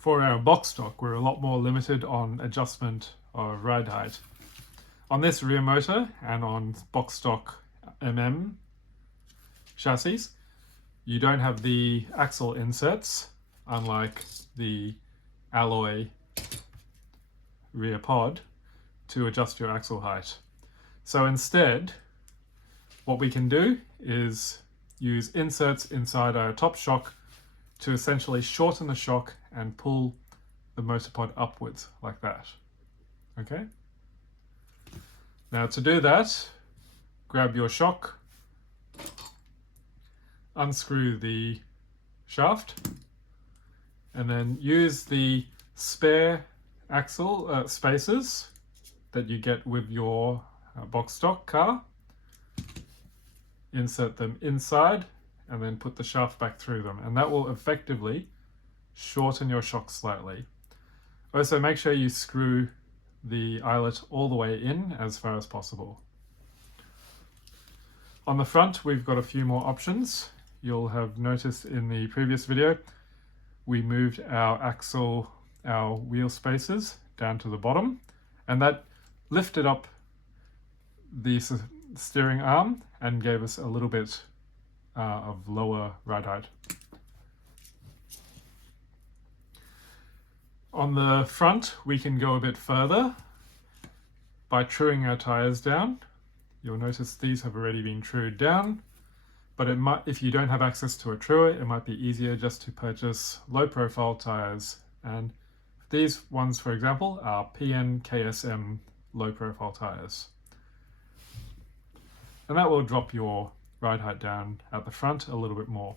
For our box stock, we're a lot more limited on adjustment of ride height. On this rear motor and on box stock chassis, you don't have the axle inserts, unlike the alloy rear pod, to adjust your axle height. So instead, what we can do is use inserts inside our top shock to essentially shorten the shock and pull the motor pod upwards like that. Okay? Now to do that, grab your shock, unscrew the shaft, and then use the spare axle spacers that you get with your box stock car. Insert them inside and then put the shaft back through them, and that will effectively shorten your shock slightly. Also, make sure you screw the eyelet all the way in as far as possible. On the front, we've got a few more options. You'll have noticed in the previous video we moved our axle, our wheel spacers down to the bottom, and that lifted up the steering arm and gave us a little bit of lower ride height. On the front, we can go a bit further by truing our tires down. You'll notice these have already been trued down, but it might, if you don't have access to a truer, it might be easier just to purchase low profile tires. And these ones, for example, are PN KSM low profile tires. And that will drop your ride height down at the front a little bit more.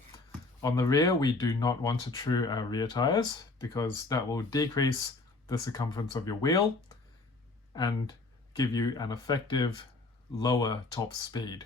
On the rear, we do not want to true our rear tires because that will decrease the circumference of your wheel and give you an effective lower top speed.